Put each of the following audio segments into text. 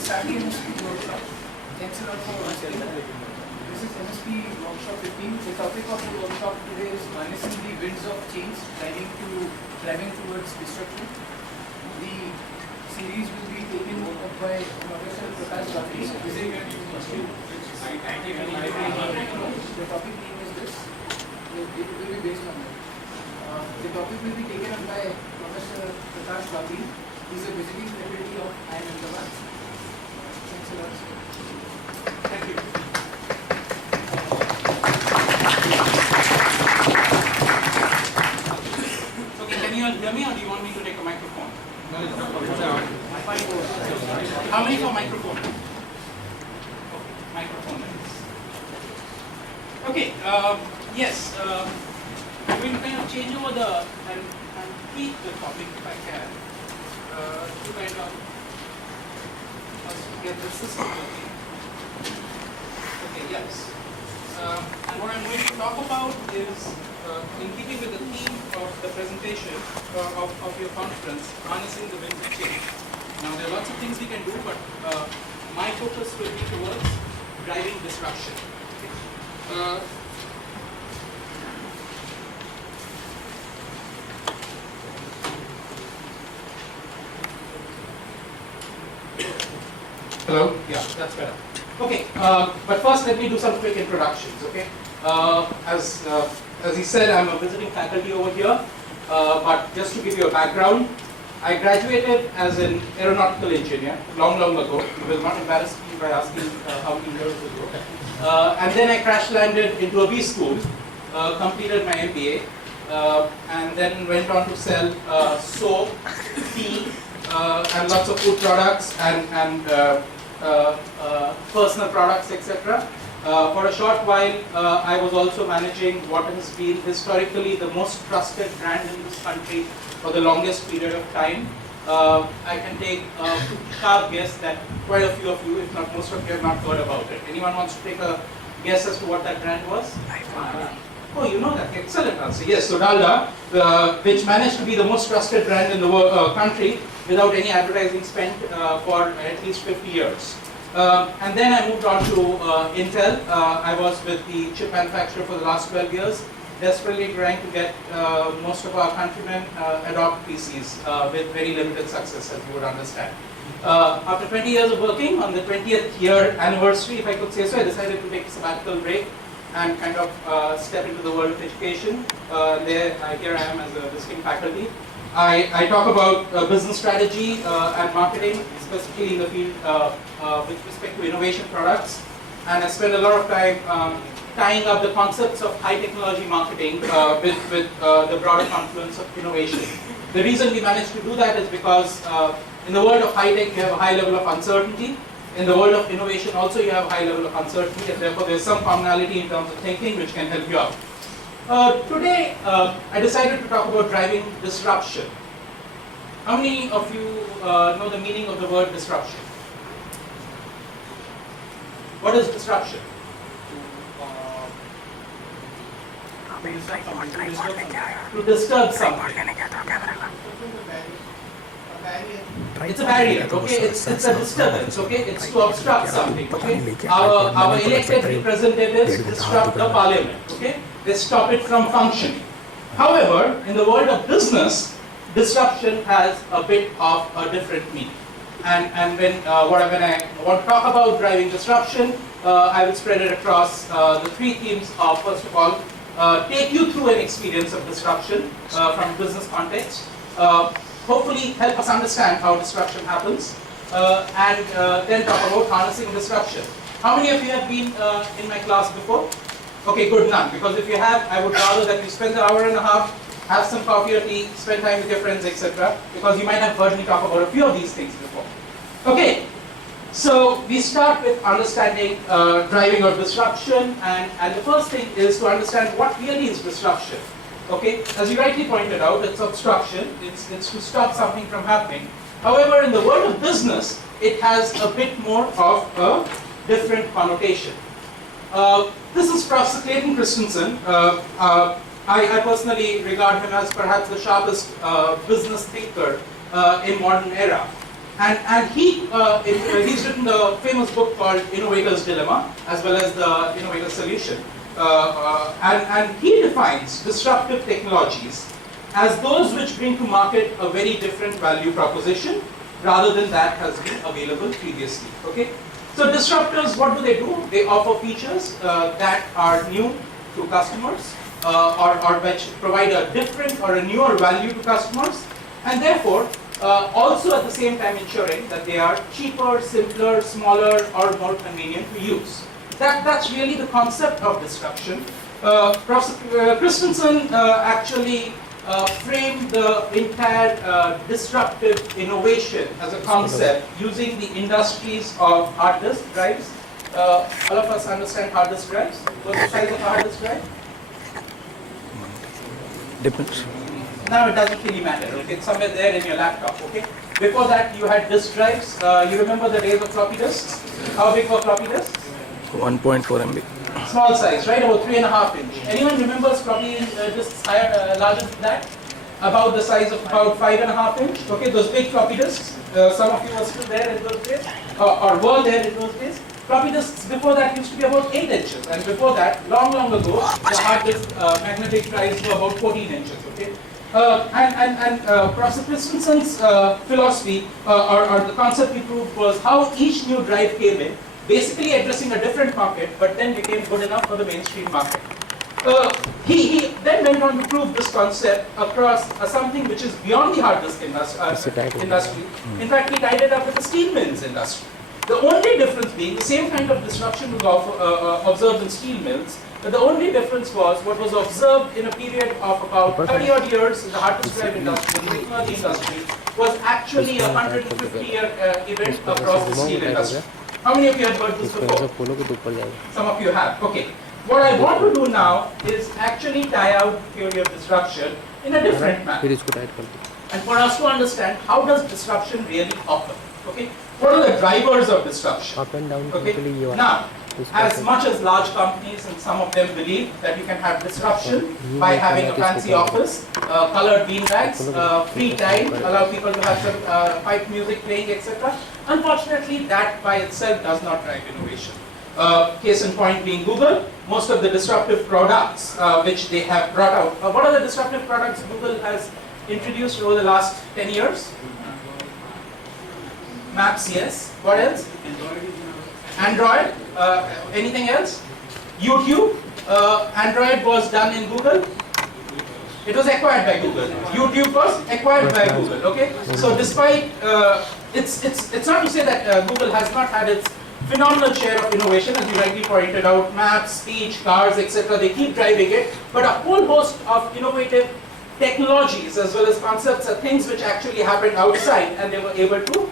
Saturday MSP workshop. Thanks a lot for watching. This is MSP workshop 15. The topic of the workshop today is harnessing the winds of change, driving towards destruction. The series will be taken up by Professor Prakash Bagri. The topic name is this. It will be based on that. The topic will be taken up by Professor Prakash Bagri. He is a visiting faculty of IIM Ahmedabad. Thanks a lot. Thank you. Okay, can you all hear me, or do you want me to take a microphone? How many for microphone? Microphone. Okay. Yes. I'm going to kind of change over and tweak the topic if I can to kind of get the system working. Okay. Yes. And what I'm going to talk about is, in keeping with the theme of the presentation of your conference, harnessing the winds of change. Now, there are lots of things we can do, but my focus will be towards driving disruption. Hello? Yeah, that's better. Okay, but first let me do some quick introductions, okay? As he said, I'm a visiting faculty over here, but just to give you a background, I graduated as an aeronautical engineer long ago. You will not embarrass me by asking how many years ago. And then I crash landed into a B school, completed my MBA, and then went on to sell soap, tea, and lots of food products and personal products, etc. For a short while, I was also managing what has been historically the most trusted brand in this country for the longest period of time. I can take a sharp guess that quite a few of you, if not most of you, have not heard about it. Anyone wants to take a guess as to what that brand was? Oh, you know that. Excellent answer. Yes, so Dalda, which managed to be the most trusted brand in the country without any advertising spent for at least 50 years. And then I moved on to Intel. I was with the chip manufacturer for the last 12 years, desperately trying to get most of our countrymen adopt PCs with very limited success, as you would understand. After 20 years of working, on the 20th year anniversary, if I could say so, I decided to take a sabbatical break and kind of step into the world of education. Here I am as a visiting faculty. I talk about business strategy and marketing, specifically in the field with respect to innovation products. And I spend a lot of time tying up the concepts of high technology marketing with the broader confluence of innovation. The reason we managed to do that is because in the world of high tech, you have a high level of uncertainty. In the world of innovation also, you have a high level of uncertainty, and therefore there's some commonality in terms of thinking which can help you out. Today, I decided to talk about driving disruption. How many of you know the meaning of the word disruption? What is disruption? To disturb something. It's a barrier, okay? It's a disturbance, okay? It's to obstruct something, okay? Our elected representatives disrupt the parliament, okay? They stop it from functioning. However, in the world of business, disruption has a bit of a different meaning. And when I want to talk about driving disruption, I will spread it across the three themes of, first of all, take you through an experience of disruption from a business context. Hopefully help us understand how disruption happens, and then talk about harnessing disruption. How many of you have been in my class before? Okay, good, none. Because if you have, I would rather that you spend an hour and a half, have some coffee or tea, spend time with your friends, etc. Because you might have heard me talk about a few of these things before. Okay, so we start with understanding driving or disruption, and the first thing is to understand what really is disruption. Okay, as you rightly pointed out, it's obstruction, it's to stop something from happening. However, in the world of business, it has a bit more of a different connotation. This is Prof Clayton Christensen, I personally regard him as perhaps the sharpest business thinker in modern era. And he's written the famous book called Innovator's Dilemma, as well as the Innovator's Solution. And he defines disruptive technologies as those which bring to market a very different value proposition rather than that has been available previously. Okay? So disruptors, what do? They offer features that are new to customers or which provide a different or a newer value to customers, and therefore also at the same time ensuring that they are cheaper, simpler, smaller, or more convenient to use. That's really the concept of disruption. Prof Christensen actually framed the entire disruptive innovation as a concept using the industries of hard disk drives. All of us understand hard disk drives. What's the size of a hard disk drive? Depends. Now it doesn't really matter. Okay? It's somewhere there in your laptop. Okay. Before that, you had disk drives. You remember the days of floppy disks? How big were floppy disks? 1.4 MB. Small size, right? About 3.5 inch. Anyone remembers floppy disks higher, larger than that? About the size of about 5.5 inch. Okay, those big floppy disks. Some of you were still there in those days, or were there in those days. Floppy disks before that used to be about 8 inches, and before that, long ago, the hard disk magnetic drives were about 14 inches. Okay. Professor Christensen's philosophy or the concept he proved was how each new drive came in, basically addressing a different market, but then became good enough for the mainstream market. He then went on to prove this concept across something which is beyond the hard disk industry. In fact, he tied it up with the steel mills industry. The only difference being the same kind of disruption was observed in steel mills, but the only difference was what was observed in a period of about 30 odd years in the hard disk drive industry, the technology industry, was actually a 150-year event across the steel industry. How many of you have heard this before? Some of you have. Okay. What I want to do now is actually tie out the theory of disruption in a different manner. And for us to understand how does disruption really occur. Okay. What are the drivers of disruption? Up and down. Okay. Now, as much as large companies and some of them believe that you can have disruption by having a fancy office, colored beanbags, free time, allow people to have some pipe music playing, etc. Unfortunately, that by itself does not drive innovation. Case in point being Google. Most of the disruptive products which they have brought out. What are the disruptive products Google has introduced over the last 10 years? Maps, yes. What else? Android. Anything else? YouTube. Android was done in Google. It was acquired by Google. YouTube was acquired by Google. Okay. So despite it's not to say that Google has not had its phenomenal share of innovation, as you rightly pointed out, maps, speech, cars, etc. They keep driving it, but a whole host of innovative technologies as well as concepts are things which actually happened outside, and they were able to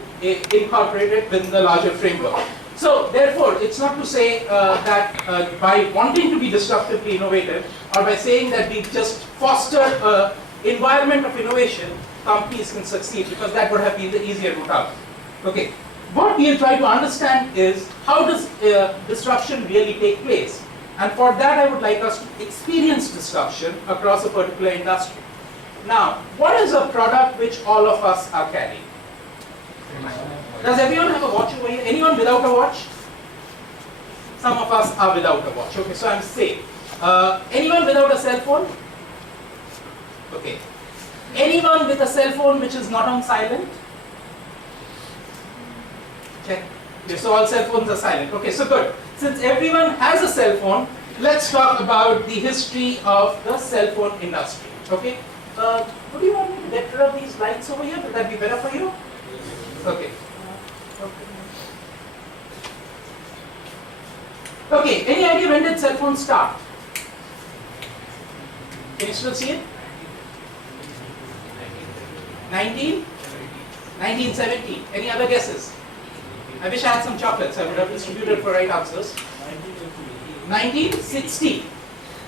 incorporate it within the larger framework. So therefore, it's not to say that by wanting to be disruptively innovative, or by saying that we just foster an environment of innovation, companies can succeed, because that would have been the easier route out. Okay. What we'll try to understand is how does disruption really take place, and for that I would like us to experience disruption across a particular industry. Now, what is a product which all of us are carrying? Does everyone have a watch over here? Anyone without a watch? Some of us are without a watch. Okay, so I'm safe. Anyone without a cell phone? Okay. Anyone with a cell phone which is not on silent? Check. Okay, so all cell phones are silent. Okay, so good. Since everyone has a cell phone, let's talk about the history of the cell phone industry. Okay. Would you want me to get rid of these lights over here? Would that be better for you? Okay. Okay. Any idea when did cell phones start? Can you still see it? 1970. Any other guesses? I wish I had some chocolates. I would have distributed for right answers. 1960.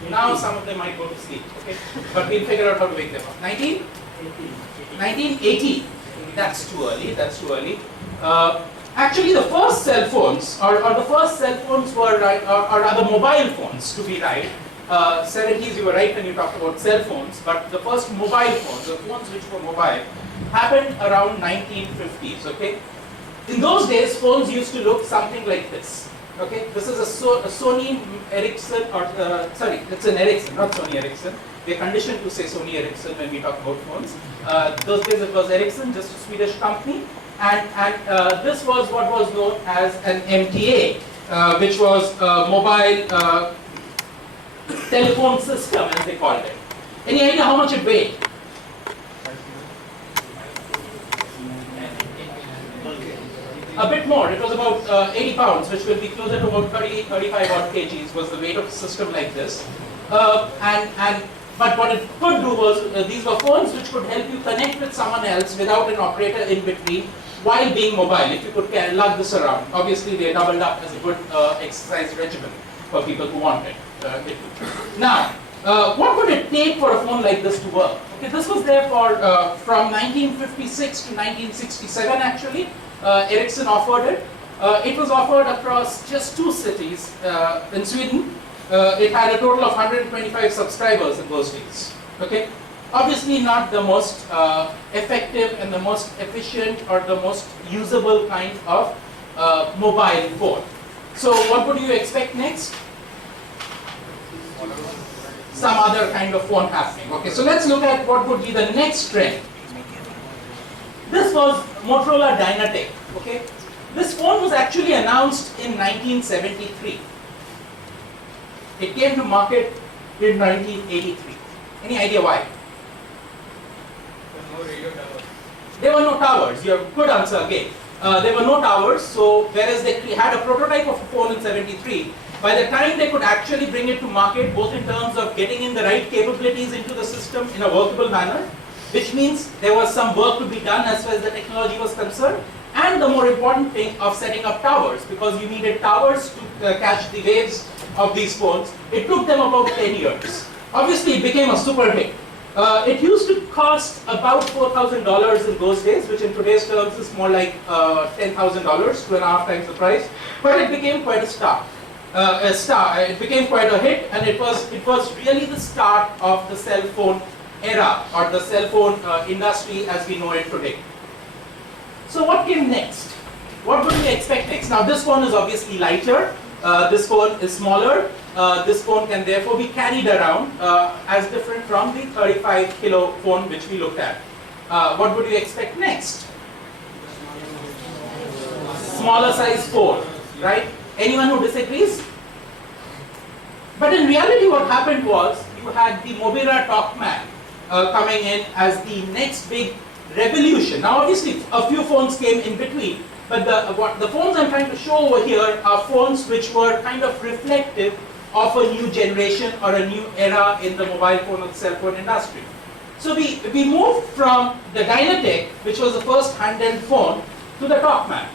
Now some of them might go to sleep. Okay, but we'll figure out how to wake them up. 1980. That's too early. That's too early. Actually, the first cell phones, or the first cell phones were, or rather mobile phones to be right, 70s, you were right when you talked about cell phones, but the first mobile phones, the phones which were mobile, happened around 1950s, okay? In those days, phones used to look something like this, okay? This is a Sony Ericsson, or sorry, it's an Ericsson, not Sony Ericsson. We're conditioned to say Sony Ericsson when we talk about phones. Those days it was Ericsson, just a Swedish company, and this was what was known as an MTA, which was a mobile telephone system, as they called it. Any idea how much it weighed? A bit more. It was about 80 pounds, which will be closer to about 35 odd kgs was the weight of a system like this. But what it could do was, these were phones which could help you connect with someone else without an operator in between while being mobile, if you could lug this around. Obviously, they doubled up as a good exercise regimen for people who wanted it. Now, what would it take for a phone like this to work? Okay, this was there for from 1956 to 1967 actually. Ericsson offered it. It was offered across just 2 cities in Sweden. It had a total of 125 subscribers in those days. Okay, obviously not the most effective and the most efficient or the most usable kind of mobile phone. So what would you expect next? Some other kind of phone happening. Okay, so let's look at what would be the next trend. This was Motorola Dynatec. Okay, this phone was actually announced in 1973. It came to market in 1983. Any idea why? There were no towers. You have a good answer again. There were no towers. So whereas they had a prototype of a phone in 73, by the time they could actually bring it to market, both in terms of getting in the right capabilities into the system in a workable manner, which means there was some work to be done as far as the technology was concerned, and the more important thing of setting up towers, because you needed towers to catch the waves of these phones. It took them about 10 years. Obviously, it became a super hit. It used to cost about $4,000 in those days, which in today's terms is more like $10,000, 2.5 times the price. But it became quite a star. It became quite a hit, and it was really the start of the cell phone era, or the cell phone industry as we know it today. So what came next? What would we expect next? Now this phone is obviously lighter. This phone is smaller. This phone can therefore be carried around as different from the 35 kilo phone which we looked at. What would you expect next? Smaller size phone, right? Anyone who disagrees? But in reality what happened was you had the Mobira Talkman coming in as the next big revolution. Now obviously a few phones came in between, but the phones I'm trying to show over here are phones which were kind of reflective of a new generation or a new era in the mobile phone or the cell phone industry. So we moved from the Dynatec, which was the first handheld phone, to the Talkman,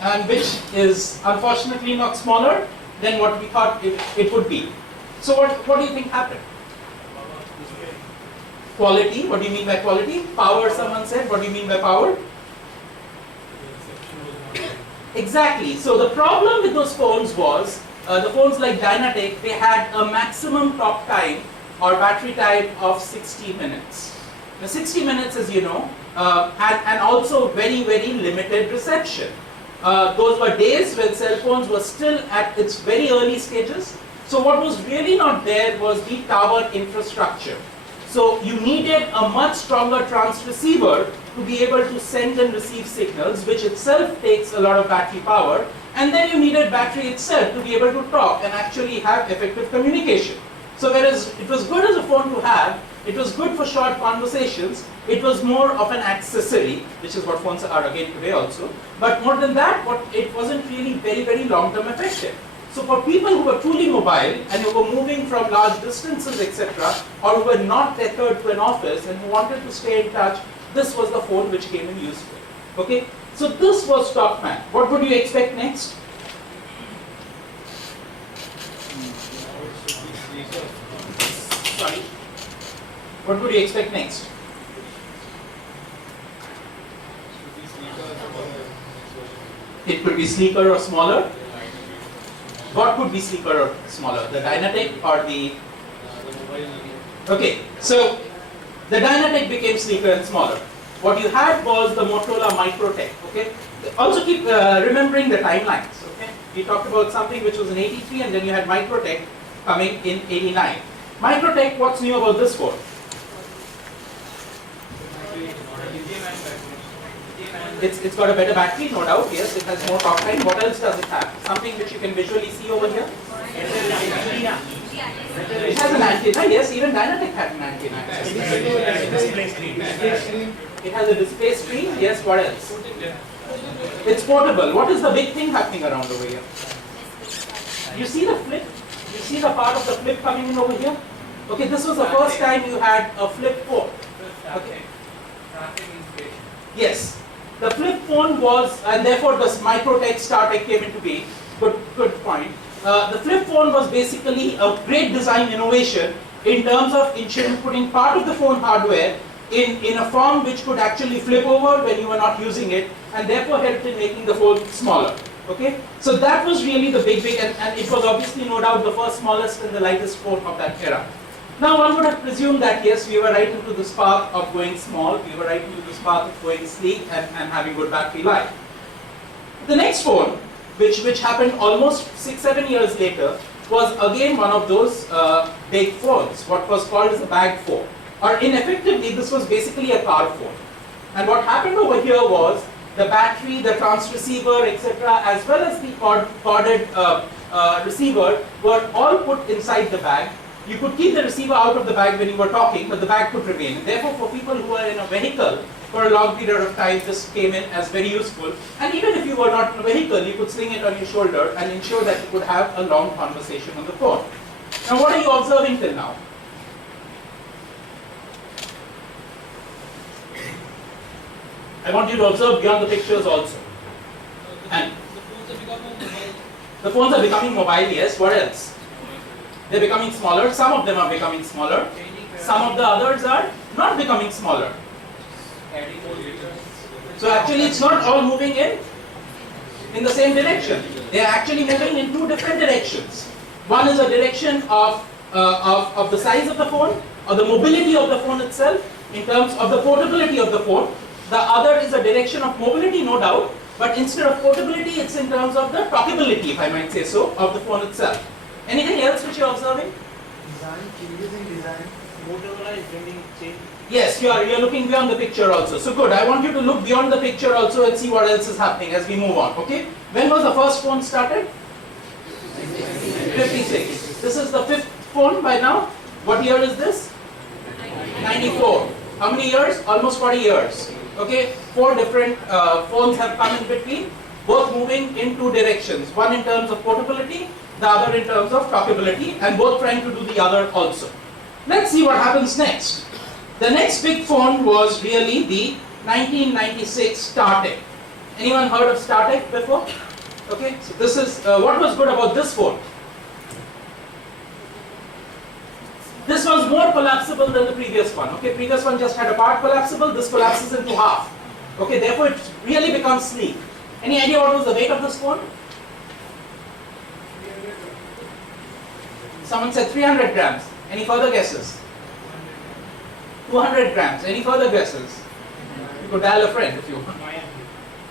and which is unfortunately not smaller than what we thought it would be. So what do you think happened? Quality. What do you mean by quality? Power, someone said. What do you mean by power? Exactly. So the problem with those phones was, the phones like Dynatec, they had a maximum talk time or battery time of 60 minutes. Now 60 minutes, as you know, and also very, very limited reception. Those were days when cell phones were still at its very early stages. So what was really not there was the tower infrastructure. So you needed a much stronger transceiver to be able to send and receive signals, which itself takes a lot of battery power. And then you needed battery itself to be able to talk and actually have effective communication. So whereas it was good as a phone to have, it was good for short conversations, it was more of an accessory, which is what phones are again today also. But more than that, it wasn't really very, very long-term effective. So for people who were truly mobile and who were moving from large distances, etc., or who were not tethered to an office and who wanted to stay in touch, this was the phone which came in useful. Okay? So this was Talkman. What would you expect next? Sorry. What would you expect next? It could be sleeker or smaller. what could be sleeker or smaller, the Dynatic or the... Okay, so the Dynatic became sleeker and smaller. What you had was the Motorola Microtech, okay? Also keep remembering the timelines, okay? We talked about something which was in 83 and then you had Microtech coming in 89. Microtech, what's new about this phone? It's got a better battery, no doubt, yes, it has more talk time. What else does it have? Something which you can visually see over here? It has an antenna, yes, even Dynatic had an antenna. It has a display screen, yes, what else? It's portable. What is the big thing happening around over here? You see the flip? You see the part of the flip coming in over here? Okay, this was the first time you had a flip phone. Okay. Yes. The flip phone was, and therefore this Microtech StarTech came into being. Good point. The flip phone was basically a great design innovation in terms of putting part of the phone hardware in a form which could actually flip over when you were not using it, and therefore helped in making the phone smaller. Okay, so that was really the big, and it was obviously no doubt the first smallest and the lightest phone of that era. Now one would have presumed that yes, we were right into this path of going small, we were right into this path of going sleek and having good battery life. The next phone, which happened almost 6-7 years later, was again one of those big phones, what was called as a bag phone. Or ineffectively, this was basically a car phone. And what happened over here was the battery, the transceiver, etc., as well as the corded receiver were all put inside the bag. You could keep the receiver out of the bag when you were talking, but the bag could remain. And therefore, for people who are in a vehicle for a long period of time, this came in as very useful. And even if you were not in a vehicle, you could sling it on your shoulder and ensure that you could have a long conversation on the phone. Now, what are you observing till now? I want you to observe beyond the pictures also. And the phones are becoming mobile, yes. What else? They're becoming smaller. Some of them are becoming smaller. Some of the others are not becoming smaller. So actually it's not all moving in the same direction. They are actually moving in two different directions. One is a direction of the size of the phone, or the mobility of the phone itself, in terms of the portability of the phone. The other is a direction of mobility, no doubt, but instead of portability, it's in terms of the talkability, if I might say so, of the phone itself. Anything else which you're observing? Design, changes in design. Motorola is bringing change. Yes, you're looking beyond the picture also. So good, I want you to look beyond the picture also and see what else is happening as we move on, okay? When was the first phone started? 56. This is the fifth phone by now. What year is this? 94. How many years? Almost 40 years. Okay, 4 different phones have come in between, both moving in 2 directions. One in terms of portability, the other in terms of talkability, and both trying to do the other also. Let's see what happens next. The next big phone was really the 1996 StarTech. Anyone heard of StarTech before? Okay, so this is what was good about this phone. This was more collapsible than the previous one. Okay, previous one just had a part collapsible. This collapses into half. Okay, therefore it really becomes sleek. Any idea what was the weight of this phone? Someone said 300 grams. Any further guesses? 200 grams. Any further guesses? You could dial a friend if you want.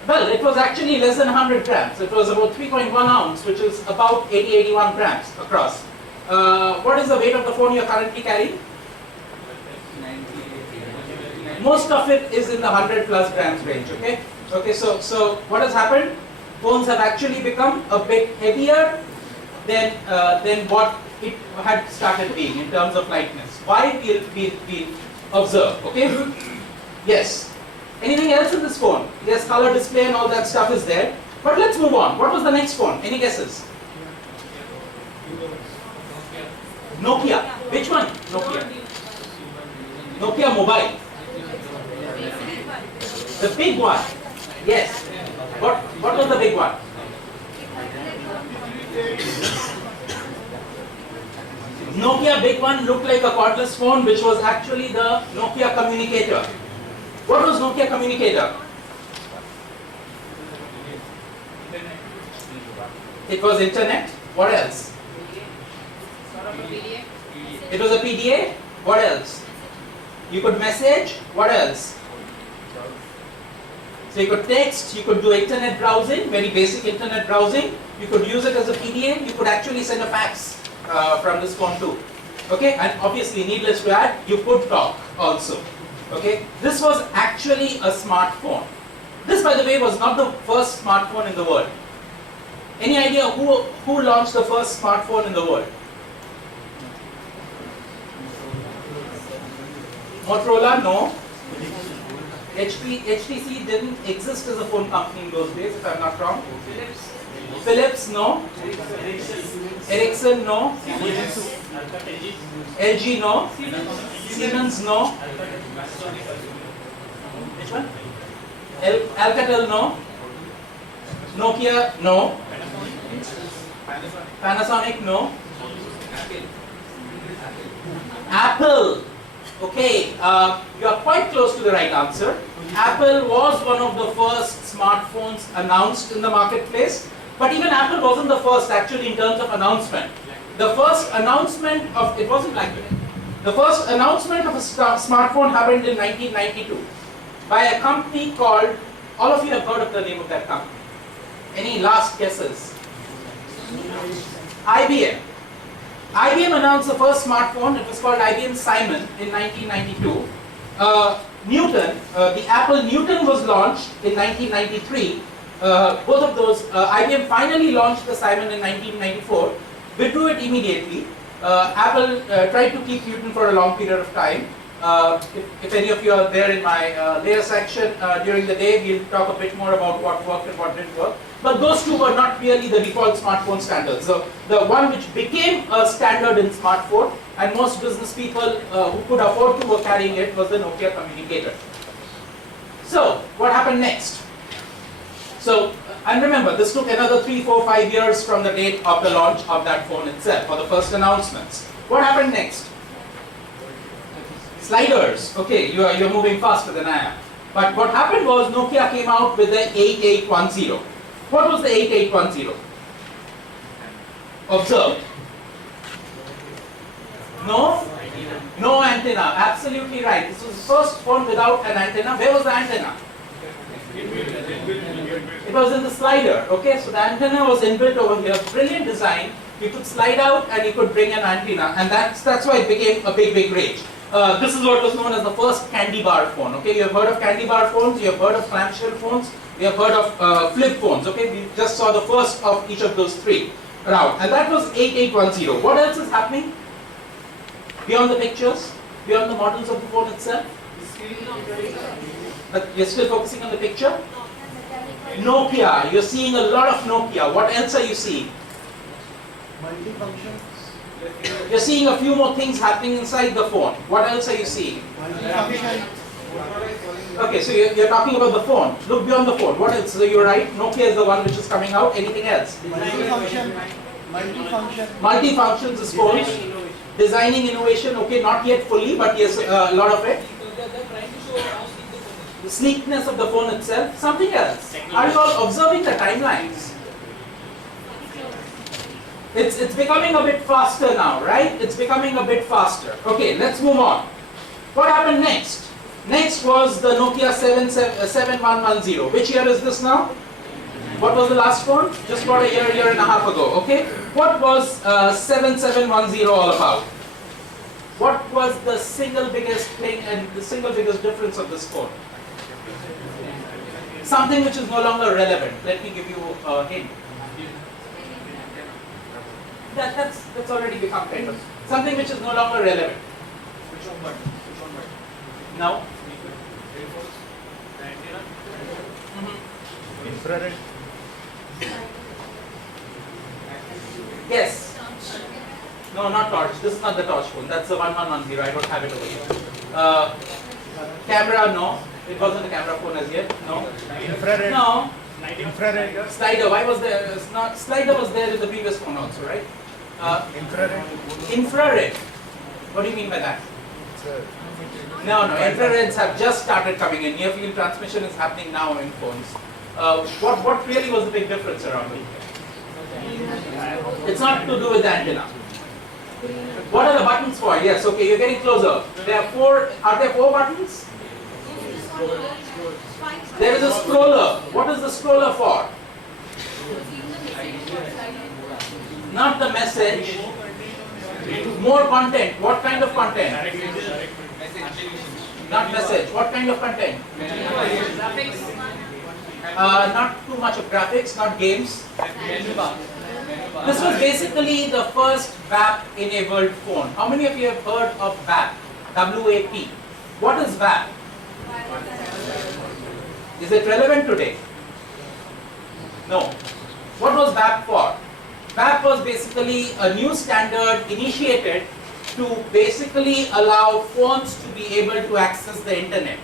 Well, it was actually less than 100 grams. It was about 3.1 ounce, which is about 80-81 grams across. What is the weight of the phone you are currently carrying? Most of it is in the 100 plus grams range, okay? Okay, so what has happened? Phones have actually become a bit heavier than what it had started being in terms of lightness. Why? We'll observe, okay? Yes. Anything else in this phone? Yes, color display and all that stuff is there. But let's move on. What was the next phone? Any guesses? Nokia. Which one? Nokia. Nokia Mobile. The big one. Yes. What was the big one? Nokia big one looked like a cordless phone, which was actually the Nokia Communicator. What was Nokia Communicator? It was internet. What else? It was a PDA. What else? You could message. What else? So you could text, you could do internet browsing, very basic internet browsing. You could use it as a PDA. You could actually send a fax from this phone too. Okay, and obviously, needless to add, you could talk also. Okay, this was actually a smartphone. This, by the way, was not the first smartphone in the world. Any idea who launched the first smartphone in the world? Motorola? No. HTC didn't exist as a phone company in those days, if I'm not wrong. Philips? No. Ericsson? No. LG? No. Siemens? No. Which one? Alcatel? No. Nokia? No. Panasonic? No. Apple? Okay, you are quite close to the right answer. Apple was one of the first smartphones announced in the marketplace, but even Apple wasn't the first actually in terms of announcement. The first announcement of, it wasn't BlackBerry. The first announcement of a smartphone happened in 1992 by a company called, all of you have heard of the name of that company. Any last guesses? IBM. IBM announced the first smartphone. It was called IBM Simon in 1992. Newton, the Apple Newton was launched in 1993. Both of those, IBM finally launched the Simon in 1994. Withdrew it immediately. Apple tried to keep Newton for a long period of time. If any of you are there in my later section during the day, we'll talk a bit more about what worked and what didn't work. But those two were not really the default smartphone standards. So the one which became a standard in smartphone, and most business people who could afford to were carrying it, was the Nokia communicator. So what happened next? So, and remember, this took another 3, 4, 5 years from the date of the launch of that phone itself, for the first announcements. What happened next? Sliders. Okay, you're moving faster than I am. But what happened was Nokia came out with the 8810. What was the 8810? Observe. No? No antenna. Absolutely right. This was the first phone without an antenna. Where was the antenna? It was in the slider. Okay, so the antenna was inbuilt over here. Brilliant design. You could slide out and you could bring an antenna, and that's why it became a big rage. This is what was known as the first candy bar phone. Okay, you have heard of candy bar phones, you have heard of clamshell phones, you have heard of flip phones. Okay, we just saw the first of each of those three around, and that was 8810. What else is happening beyond the pictures, beyond the models of the phone itself? But you're still focusing on the picture? Nokia. You're seeing a lot of Nokia. What else are you seeing? Multifunction. You're seeing a few more things happening inside the phone. What else are you seeing? Multifunction. Okay, so you're talking about the phone. Look beyond the phone. What else? So you're right. Nokia is the one which is coming out. Anything else? Multifunction. Multifunction. Multifunctions is phones. Designing innovation. Okay, not yet fully, but yes, a lot of it. The sleekness of the phone itself. Something else. Are you all observing the timelines? It's becoming a bit faster now, right? It's becoming a bit faster. Okay, let's move on. What happened next? Next was the Nokia 7110. Which year is this now? What was the last phone? Just about a year and a half ago. Okay. What was 7710 all about? What was the single biggest thing and the single biggest difference of this phone? Something which is no longer relevant. Let me give you a hint. That's already become famous. Something which is no longer relevant. Which one button? Which one button? No. Infrared. Yes. No, not torch. This is not the torch phone. That's the 1110. I don't have it over here. Camera, no. It wasn't a camera phone as yet. No. Infrared. No. Infrared. Slider. Why was there? Not slider was there in the previous phone also, right? Infrared. Infrared. What do you mean by that? No. Infrareds have just started coming in. Near field transmission is happening now in phones. What really was the big difference around it? It's not to do with the antenna. What are the buttons for? Yes, okay, you're getting closer. There are four. Are there four buttons? There is a scroller. What is the scroller for? Not the message. More content. What kind of content? Not message. What kind of content? Not too much of graphics, not games. This was basically the first WAP enabled phone. How many of you have heard of WAP? W-A-P. What is WAP? Is it relevant today? No. What was WAP for? WAP was basically a new standard initiated to basically allow phones to be able to access the internet.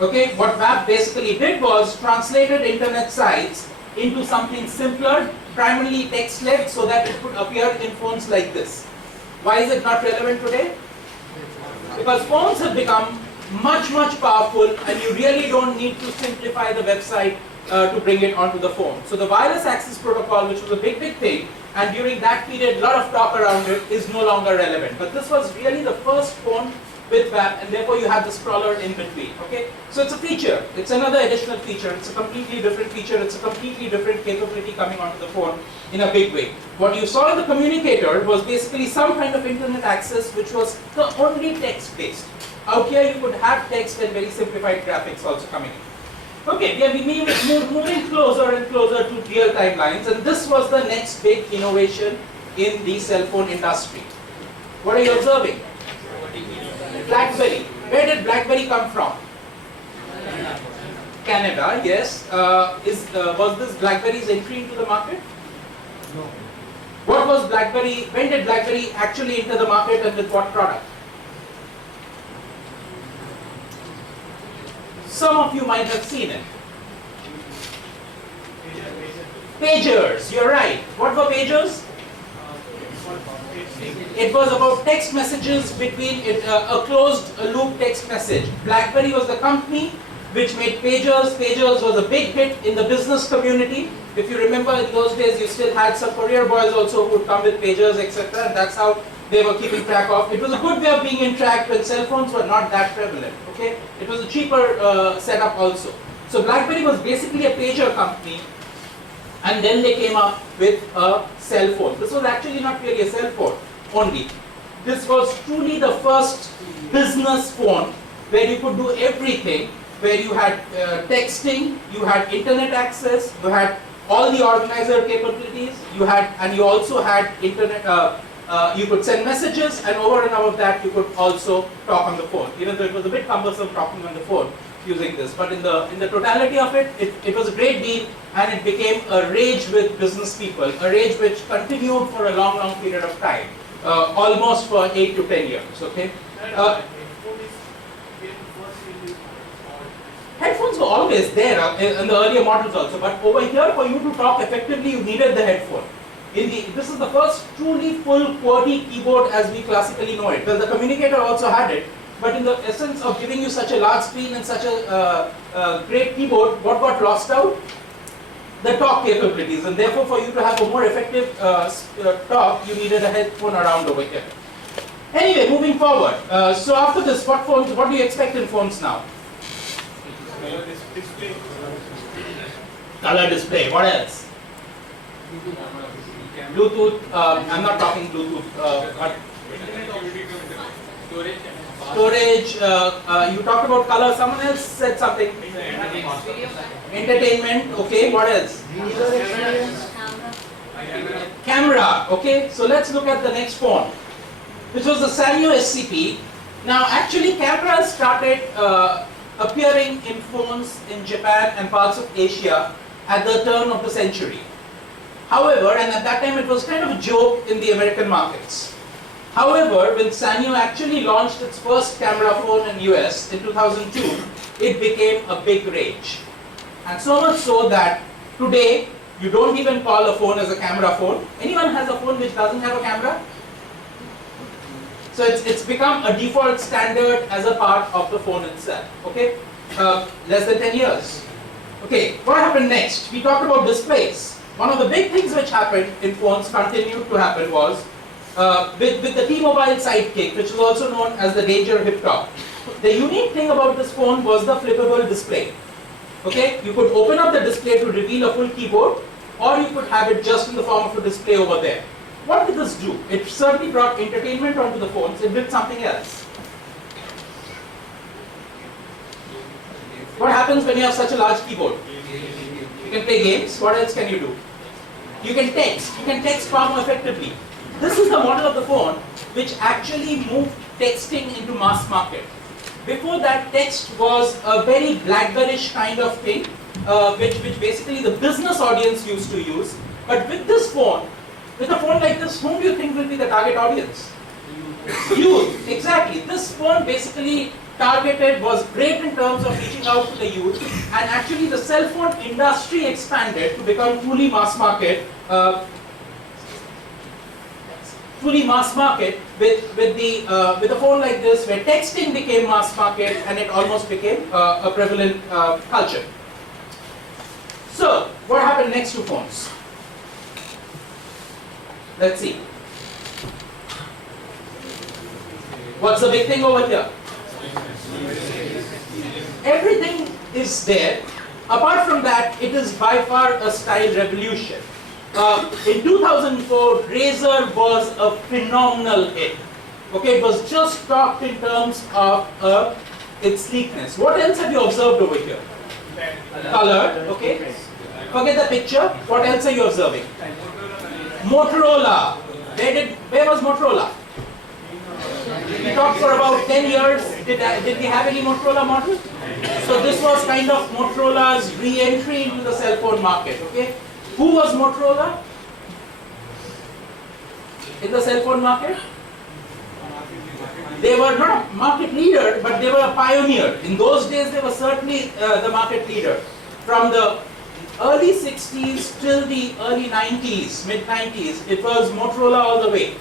Okay, what WAP basically did was translated internet sites into something simpler, primarily text-led, so that it could appear in phones like this. Why is it not relevant today? Because phones have become much powerful, and you really don't need to simplify the website to bring it onto the phone. So the wireless access protocol, which was a big thing, and during that period a lot of talk around it, is no longer relevant. But this was really the first phone with WAP, and therefore you have the scroller in between. Okay, so it's a feature. It's another additional feature. It's a completely different feature. It's a completely different capability coming onto the phone in a big way. What you saw in the communicator was basically some kind of internet access, which was only text-based. Out here you could have text and very simplified graphics also coming in. Okay, we are moving closer and closer to real timelines, and this was the next big innovation in the cell phone industry. What are you observing? BlackBerry. Where did BlackBerry come from? Canada, yes. Was this BlackBerry's entry into the market? No. What was BlackBerry? When did BlackBerry actually enter the market, and with what product? Some of you might have seen it. Pagers, you're right. What were pagers? It was about text messages between a closed loop text message. BlackBerry was the company which made pagers. Pagers was a big hit in the business community. If you remember, in those days you still had some courier boys also who would come with pagers, etc. And that's how they were keeping track of. It was a good way of being in track when cell phones were not that prevalent. Okay, it was a cheaper setup also. So BlackBerry was basically a pager company, and then they came up with a cell phone. This was actually not really a cell phone only. This was truly the first business phone where you could do everything, where you had texting, you had internet access, you had all the organizer capabilities, and you also had internet. You could send messages, and over and above that, you could also talk on the phone. Even though it was a bit cumbersome talking on the phone using this, but in the totality of it, it was a great deal, and it became a rage with business people, a rage which continued for a long period of time, almost for 8 to 10 years. Okay. Headphones were always there in the earlier models also, but over here, for you to talk effectively, you needed the headphone. This is the first truly full QWERTY keyboard as we classically know it. Well, the communicator also had it, but in the essence of giving you such a large screen and such a great keyboard, what got lost out? The talk capabilities, and therefore for you to have a more effective talk, you needed a headphone around over here. Anyway, moving forward. So after this, what do you expect in phones now? Color display. What else? Bluetooth. I'm not talking Bluetooth. Storage. You talked about color. Someone else said something. Entertainment. Okay. What else? Camera. Okay. So let's look at the next phone, which was the Sanyo SCP. Now, actually, cameras started appearing in phones in Japan and parts of Asia at the turn of the century. However, and at that time it was kind of a joke in the American markets. However, when Sanyo actually launched its first camera phone in US in 2002, it became a big rage. And so much so that today, you don't even call a phone as a camera phone. Anyone has a phone which doesn't have a camera? So it's become a default standard as a part of the phone itself. Okay, less than 10 years. Okay, what happened next? We talked about displays. one of the big things which happened in phones, continued to happen, was with the T-Mobile Sidekick, which is also known as the Danger Hip Top. The unique thing about this phone was the flippable display. Okay, you could open up the display to reveal a full keyboard, or you could have it just in the form of a display over there. What did this do? It certainly brought entertainment onto the phones. It did something else. What happens when you have such a large keyboard? You can play games. What else can you do? You can text. You can text far more effectively. This is the model of the phone which actually moved texting into mass market. Before that, text was a very blackberryish kind of thing, which basically the business audience used to use. But with this phone, with a phone like this, whom do you think will be the target audience? Youth, exactly. This phone basically targeted, was great in terms of reaching out to the youth, and actually the cell phone industry expanded to become truly mass market. With a phone like this, where texting became mass market and it almost became a prevalent culture. So, what happened next to phones? Let's see. What's the big thing over here? Everything is there. Apart from that, it is by far a style revolution. In 2004, Razor was a phenomenal hit. Okay, it was just talked in terms of its sleekness. What else have you observed over here? Color, okay. Forget the picture. What else are you observing? Motorola. Where was Motorola? We talked for about 10 years. Did we have any Motorola model? So this was kind of Motorola's re-entry into the cell phone market. Okay. Who was Motorola in the cell phone market? They were not a market leader, but they were a pioneer. In those days, they were certainly the market leader. From the early 60s till the early 90s, mid-90s, it was Motorola all the way.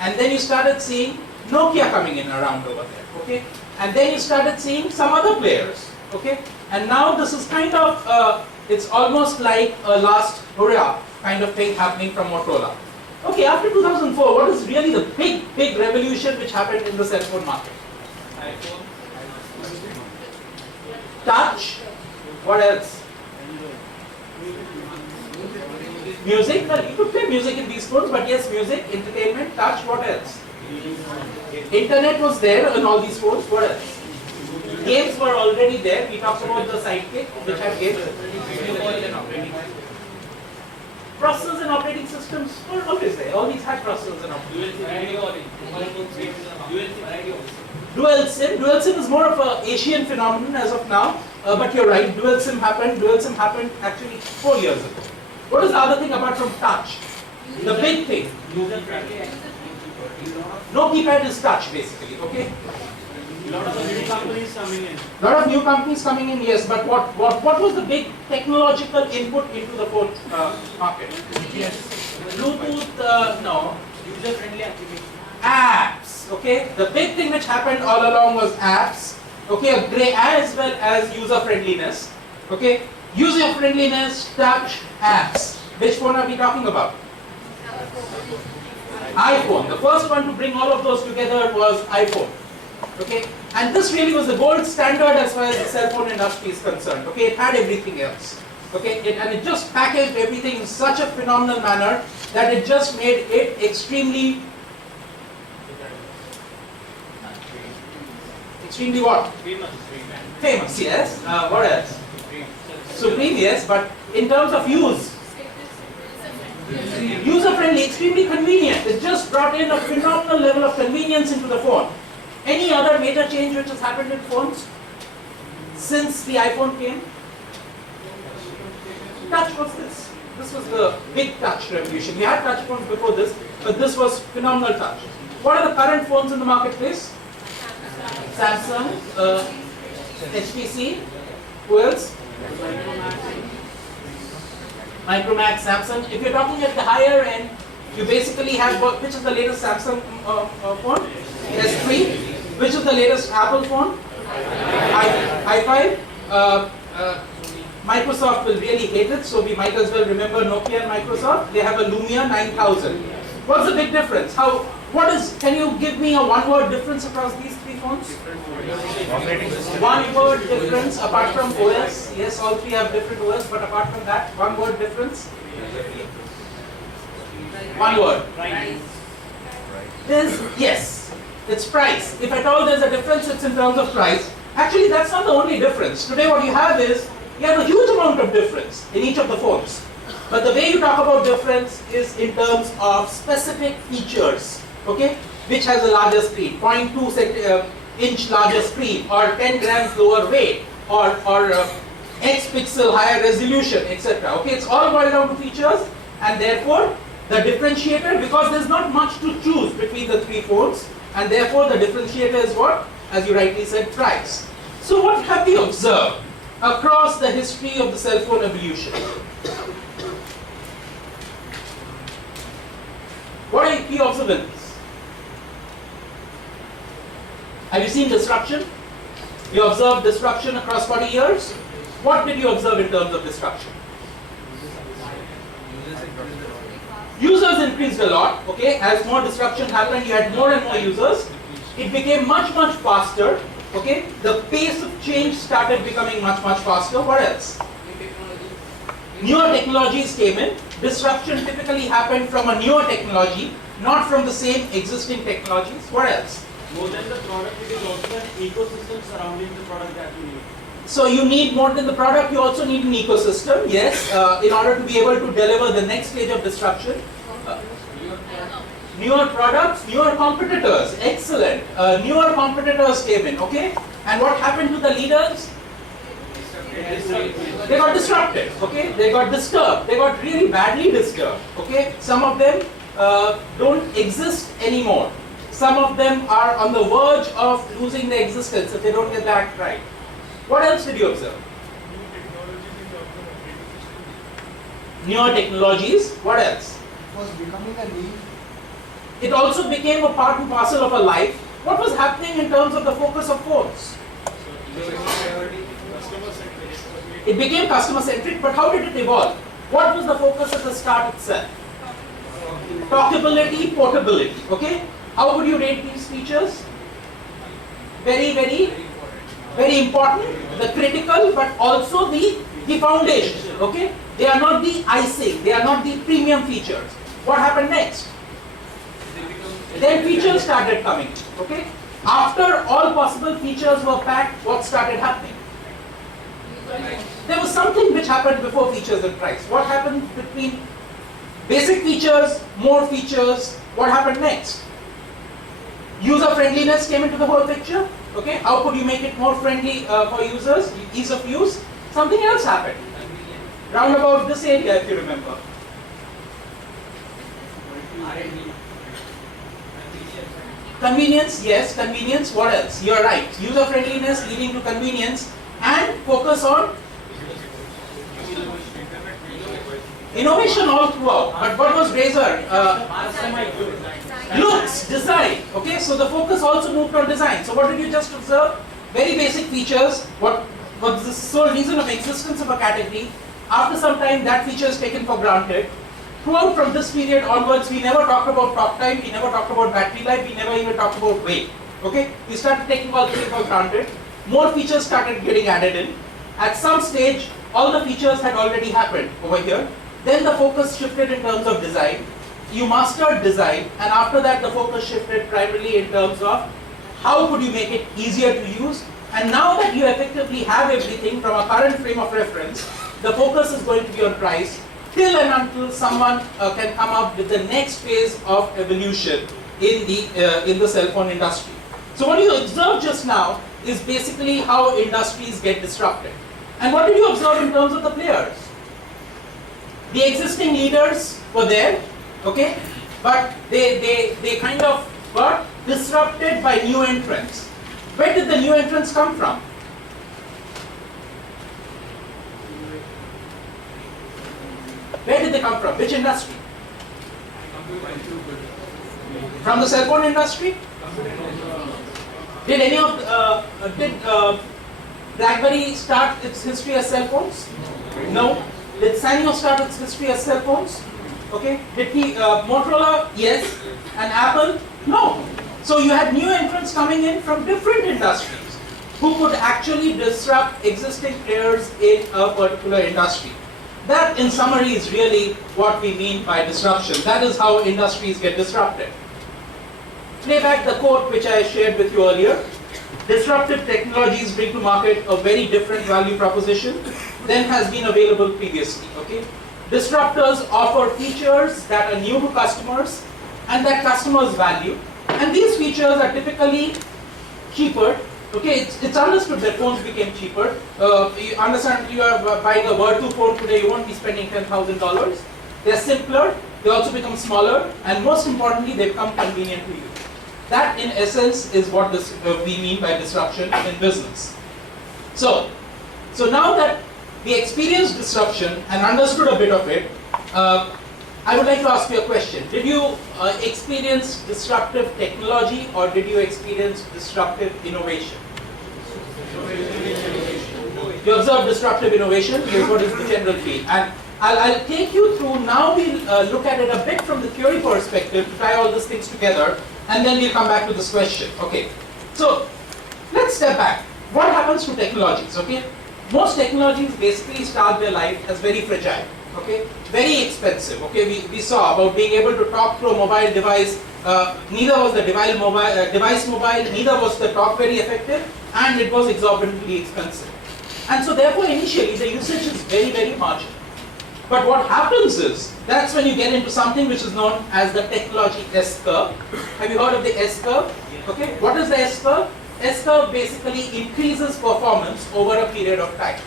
And then you started seeing Nokia coming in around over there, okay? And then you started seeing some other players, okay? And now this is kind of, it's almost like a last hurrah kind of thing happening from Motorola. Okay, after 2004, what is really the big revolution which happened in the cell phone market? iPhone. Touch. What else? Music. Well, you could play music in these phones, but yes, music, entertainment, touch. What else? Internet was there in all these phones. What else? Games were already there. We talked about the Sidekick, which had games. Processors and operating systems were always there. All these had processors and operating systems. Dual SIM. Dual SIM is more of an Asian phenomenon as of now. But you're right, dual SIM happened. Dual SIM happened actually 4 years ago. What is the other thing apart from touch? The big thing. No keypad is touch basically, okay? A lot of new companies coming in. Lot of new companies coming in, yes, but what was the big technological input into the phone market? Yes. Bluetooth, no. User-friendly application. Apps, okay? The big thing which happened all along was apps, okay, as well as user-friendliness, okay? User-friendliness, touch, apps. Which phone are we talking about? iPhone. The first one to bring all of those together was iPhone. Okay, and this really was the gold standard as far as the cell phone industry is concerned. Okay, it had everything else. Okay, it just packaged everything in such a phenomenal manner that it just made it extremely what? Famous, yes. What else? Supreme, yes, but in terms of use, user-friendly, extremely convenient. It just brought in a phenomenal level of convenience into the phone. Any other major change which has happened in phones since the iPhone came? Touch was this. This was the big touch revolution. We had touch phones before this, but this was phenomenal touch. What are the current phones in the marketplace? Samsung, HTC, who else? Micromax, Samsung. If you're talking at the higher end, you basically have which is the latest Samsung phone? S3. Which is the latest Apple phone? i5. Microsoft will really hate it, so we might as well remember Nokia and Microsoft. They have a Lumia 9000. What's the big difference? Can you give me a one-word difference across these three phones? One word difference apart from OS. Yes, all three have different OS, but apart from that, one word difference. One word. Yes, it's price. If at all there's a difference, it's in terms of price. Actually, that's not the only difference. Today what you have is, you have a huge amount of difference in each of the phones. But the way you talk about difference is in terms of specific features, okay? Which has a larger screen, 0.2 inch larger screen, or 10 grams lower weight, or X pixel higher resolution, etc. Okay, it's all boiled down to features, and therefore the differentiator, because there's not much to choose between the three phones, and therefore the differentiator is what? As you rightly said, price. So what have we observed across the history of the cell phone evolution? What are key observations? Have you seen disruption? You observed disruption across 40 years. What did you observe in terms of disruption? Users increased a lot, okay? As more disruption happened, you had more and more users. It became much, much faster, okay? The pace of change started becoming much, much faster. What else? Newer technologies came in. Disruption typically happened from a newer technology, not from the same existing technologies. What else? More than the product, it is also an ecosystem surrounding the product that you need. So you need more than the product, you also need an ecosystem, yes, in order to be able to deliver the next stage of disruption. Newer products, newer competitors, excellent. Newer competitors came in, okay? And what happened to the leaders? They got disrupted, okay? They got disturbed. They got really badly disturbed, okay? Some of them don't exist anymore. Some of them are on the verge of losing their existence if they don't get that right. What else did you observe? Newer technologies. What else? It was becoming a need. It also became a part and parcel of our life. What was happening in terms of the focus of phones? It became customer centric, but how did it evolve? What was the focus at the start itself? Talkability, portability, okay? How would you rate these features? Very, very, very important, the critical, but also the foundation, okay? They are not the icing, they are not the premium features. What happened next? Then features started coming, okay? After all possible features were packed, what started happening? There was something which happened before features and price. What happened between basic features, more features? What happened next? User friendliness came into the whole picture. Okay, how could you make it more friendly for users? Ease of use. Something else happened. Round about this area, if you remember. Convenience, yes, convenience. What else? You're right. User friendliness leading to convenience, and focus on innovation all throughout. But what was Razer? Looks, design. Okay, so the focus also moved on design. So what did you just observe? Very basic features. What was the sole reason of existence of a category? After some time, that feature is taken for granted. Throughout from this period onwards, we never talked about talk time, we never talked about battery life, we never even talked about weight. Okay, we started taking all three for granted. More features started getting added in. At some stage, all the features had already happened over here. Then the focus shifted in terms of design. You mastered design, and after that the focus shifted primarily in terms of how could you make it easier to use. And now that you effectively have everything from a current frame of reference, the focus is going to be on price till and until someone can come up with the next phase of evolution in the cell phone industry. So what you observed just now is basically how industries get disrupted. And what did you observe in terms of the players? The existing leaders were there, okay, but they kind of got disrupted by new entrants. Where did the new entrants come from? Where did they come from? Which industry? From the cell phone industry? Did any of BlackBerry start its history as cell phones? No. Did Sanyo start its history as cell phones? Okay. Did Motorola? Yes. And Apple? No. So you had new entrants coming in from different industries who could actually disrupt existing players in a particular industry. That, in summary, is really what we mean by disruption. That is how industries get disrupted. Play back the quote which I shared with you earlier. Disruptive technologies bring to market a very different value proposition than has been available previously. Okay? Disruptors offer features that are new to customers and that customers value. And these features are typically cheaper. Okay, it's understood that phones became cheaper. You understand, you are buying a Virtu phone today, you won't be spending $10,000. They're simpler, they also become smaller, and most importantly, they become convenient to use. That, in essence, is what we mean by disruption in business. So now that we experienced disruption and understood a bit of it, I would like to ask you a question. Did you experience disruptive technology or did you experience disruptive innovation? You observed disruptive innovation, here's what is the general field. And I'll take you through, now we'll look at it a bit from the theory perspective to tie all these things together, and then we'll come back to this question. Okay, so let's step back. What happens to technologies? Okay, most technologies basically start their life as very fragile. Okay, very expensive. Okay, we saw about being able to talk through a mobile device. Neither was the device mobile, neither was the talk very effective, and it was exorbitantly expensive. And so therefore initially the usage is very, very marginal. But what happens is, that's when you get into something which is known as the technology S-curve. Have you heard of the S-curve? Okay, what is the S-curve? S-curve basically increases performance over a period of time.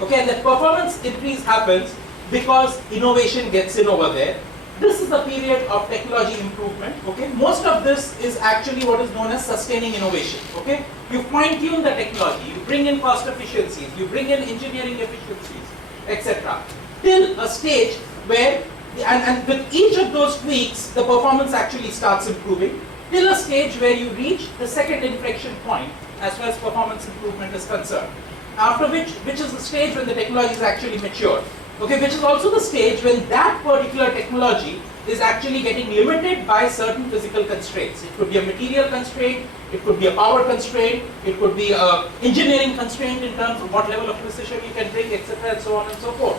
Okay, and that performance increase happens because innovation gets in over there. This is the period of technology improvement. Okay, most of this is actually what is known as sustaining innovation. Okay, you fine-tune the technology, you bring in cost efficiencies, you bring in engineering efficiencies, etc. Till a stage where, and with each of those tweaks, the performance actually starts improving. Till a stage where you reach the second inflection point as far as performance improvement is concerned. After which is the stage when the technology is actually mature. Okay, which is also the stage when that particular technology is actually getting limited by certain physical constraints. It could be a material constraint, it could be a power constraint, it could be an engineering constraint in terms of what level of precision you can bring, etc., and so on and so forth.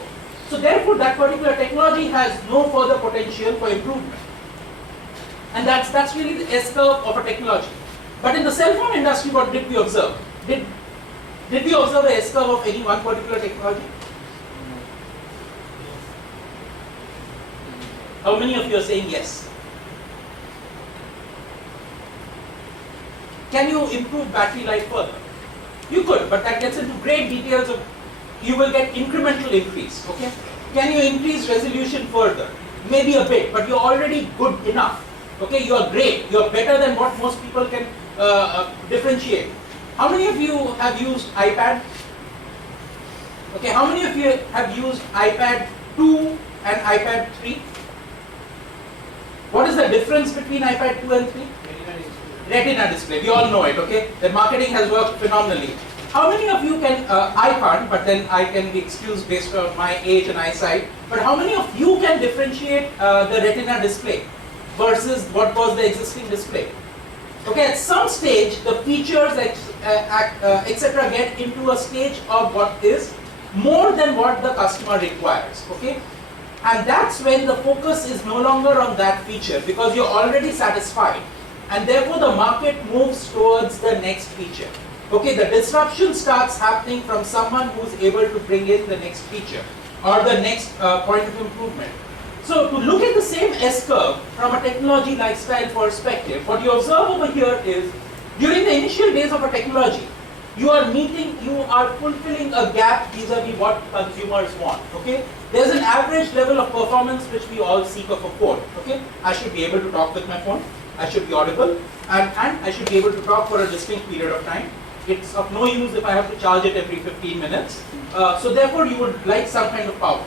So therefore, that particular technology has no further potential for improvement. And that's really the S-curve of a technology. But in the cell phone industry, what did we observe? Did we observe a S-curve of any one particular technology? How many of you are saying yes? Can you improve battery life further? You could, but that gets into great details of, you will get incremental increase, okay? Can you increase resolution further? Maybe a bit, but you're already good enough. Okay, you're great, you're better than what most people can differentiate. How many of you have used iPad? Okay, how many of you have used iPad 2 and iPad 3? What is the difference between iPad 2 and 3? Retina display, we all know it, okay? The marketing has worked phenomenally. How many of you can, I can't, but then I can be excused based on my age and eyesight, but how many of you can differentiate the Retina display versus what was the existing display? Okay, at some stage, the features, etc. get into a stage of what is more than what the customer requires, okay? And that's when the focus is no longer on that feature because you're already satisfied. And therefore, the market moves towards the next feature. Okay, the disruption starts happening from someone who's able to bring in the next feature or the next point of improvement. So to look at the same S-curve from a technology lifestyle perspective, what you observe over here is during the initial days of a technology, you are fulfilling a gap vis-a-vis what consumers want. Okay, there's an average level of performance which we all seek of a phone. Okay, I should be able to talk with my phone, I should be audible, and I should be able to talk for a distinct period of time. It's of no use if I have to charge it every 15 minutes. So therefore, you would like some kind of power.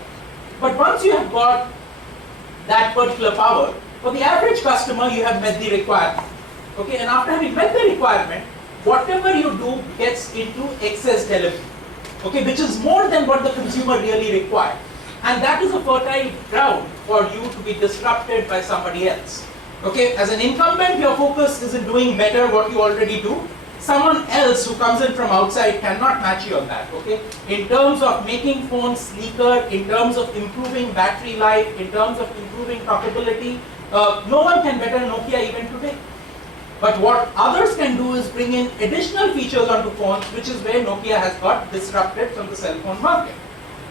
But once you have got that particular power, for the average customer, you have met the requirement. Okay, and after having met the requirement, whatever you do gets into excess delivery, okay, which is more than what the consumer really required. And that is a fertile ground for you to be disrupted by somebody else. Okay, as an incumbent, your focus is in doing better what you already do. Someone else who comes in from outside cannot match you on that, okay? In terms of making phones sleeker, in terms of improving battery life, in terms of improving talkability, no one can better Nokia even today. But what others can do is bring in additional features onto phones, which is where Nokia has got disrupted from the cell phone market.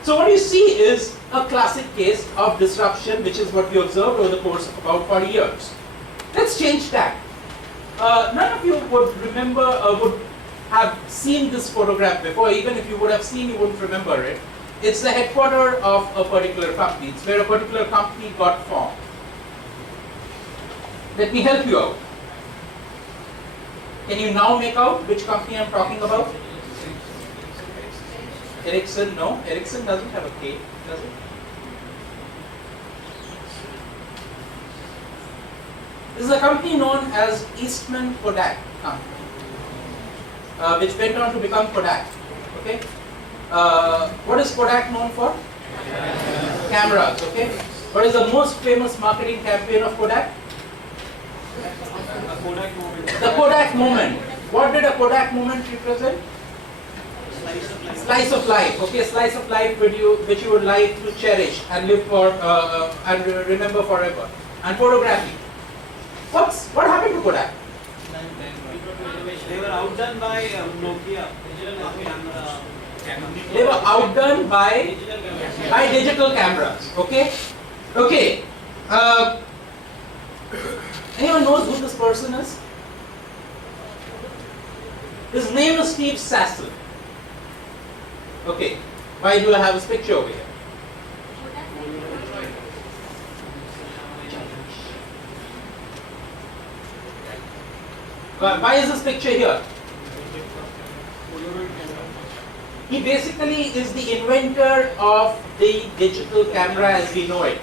So what you see is a classic case of disruption, which is what we observed over the course of about 40 years. Let's change tack. None of you would remember, would have seen this photograph before. Even if you would have seen, you wouldn't remember it. It's the headquarters of a particular company. It's where a particular company got formed. Let me help you out. Can you now make out which company I'm talking about? Ericsson? No, Ericsson doesn't have a K, does it? This is a company known as Eastman Kodak Company, which went on to become Kodak. Okay. What is Kodak known for? Cameras. Okay. What is the most famous marketing campaign of Kodak? The Kodak moment. The Kodak moment. What did a Kodak moment represent? Slice of life. Slice of life. Okay, slice of life which you would like to cherish and live for and remember forever. And photography. What happened to Kodak? They were outdone by Nokia. They were outdone by digital cameras. Okay, okay. Anyone knows who this person is? His name is Steve Sassel. Okay, why do I have his picture over here? Why is this picture here? He basically is the inventor of the digital camera as we know it.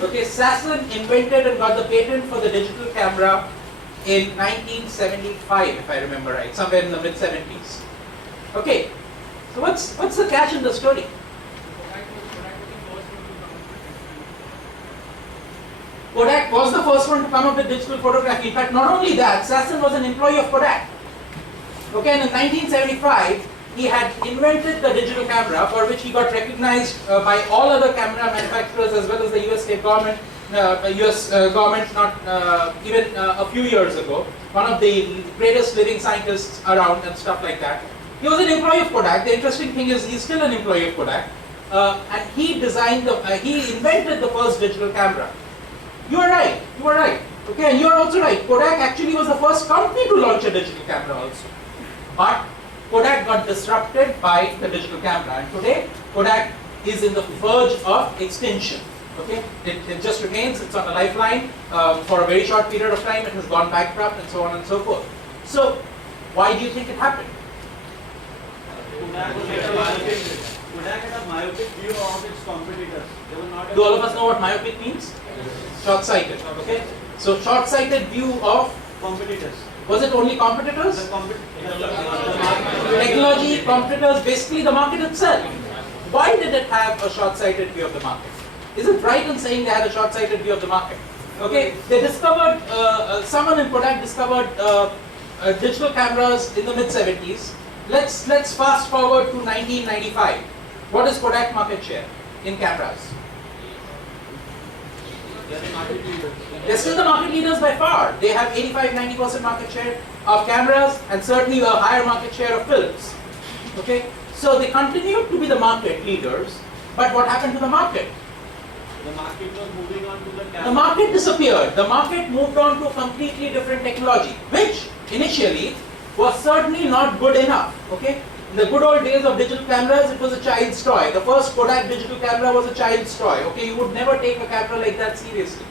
Okay, Sassel invented and got the patent for the digital camera in 1975, if I remember right, somewhere in the mid-70s. Okay, so what's the catch in the story? Kodak was the first one to come up with digital photography. In fact, not only that, Sassel was an employee of Kodak. Okay, and in 1975, he had invented the digital camera for which he got recognized by all other camera manufacturers as well as the US state government, US government not even a few years ago. One of the greatest living scientists around and stuff like that. He was an employee of Kodak. The interesting thing is he's still an employee of Kodak. And he designed, he invented the first digital camera. You are right, you are right. Okay, and you are also right. Kodak actually was the first company to launch a digital camera also. But Kodak got disrupted by the digital camera, and today Kodak is in the verge of extinction. Okay, it just remains, it's on a lifeline for a very short period of time. It has gone bankrupt and so on and so forth. So, why do you think it happened? Kodak had a myopic view of its competitors. They were not. Do all of us know what myopic means? Short-sighted. Okay, so short-sighted view of Competitors. Was it only competitors? The Technology, competitors, basically the market itself. Why did it have a short-sighted view of the market? Is it right in saying they had a short-sighted view of the market? Okay, they discovered, someone in Kodak discovered digital cameras in the mid-70s. Let's fast forward to 1995. What is Kodak market share in cameras? They're still the market leaders by far. They have 85-90% market share of cameras and certainly a higher market share of films. Okay, so they continue to be the market leaders, but what happened to the market? The market was moving on to the camera. The market disappeared. The market moved on to a completely different technology, which initially was certainly not good enough. Okay, in the good old days of digital cameras, it was a child's toy. The first Kodak digital camera was a child's toy. Okay, you would never take a camera like that seriously.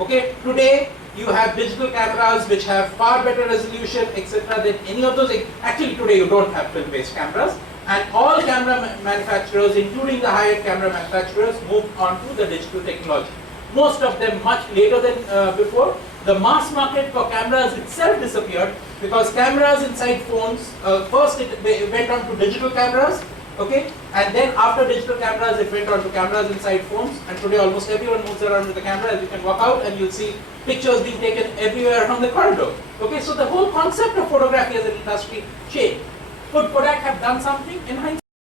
Okay, today you have digital cameras which have far better resolution, etc. than any of those. Actually, today you don't have film-based cameras, and all camera manufacturers, including the high-end camera manufacturers, moved on to the digital technology. Most of them much later than before. The mass market for cameras itself disappeared because cameras inside phones, first it went on to digital cameras, okay, and then after digital cameras it went on to cameras inside phones, and today almost everyone moves around with the camera. As you can walk out and you'll see pictures being taken everywhere around the corridor. Okay, so the whole concept of photography as an industry changed. Could Kodak have done something in hindsight?